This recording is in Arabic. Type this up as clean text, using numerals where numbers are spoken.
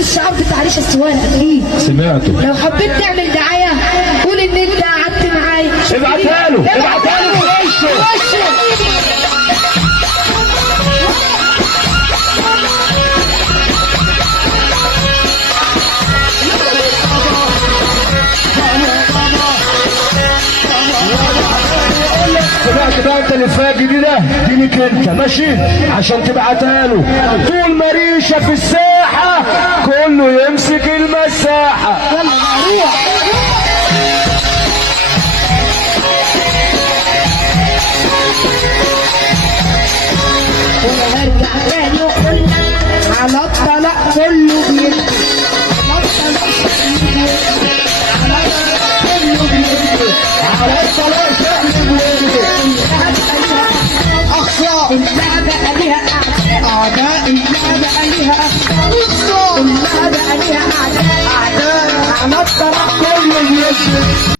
الشعار بتاع ريشه السوانه اكيد سمعته. لو حبيت تعمل دعايه قول ان انت قعدت معايا. ابعتها له ابعتها له في وشه. سمعت بقى انت اللي فاجي دي ده دي ليك انت ماشي عشان تبعتها له. طول ما ريشه في الساحه كله يمسك المساحه. يلا روح. ونرجع تاني وقلنا على الطلاق كله بيدي. على الطلاق شقلب ويرجع. كلها بقى ليها أعداء، كلها بقى ليها أعداء، كلها بقى ليها أعداء، على الطلاق كله بيدي.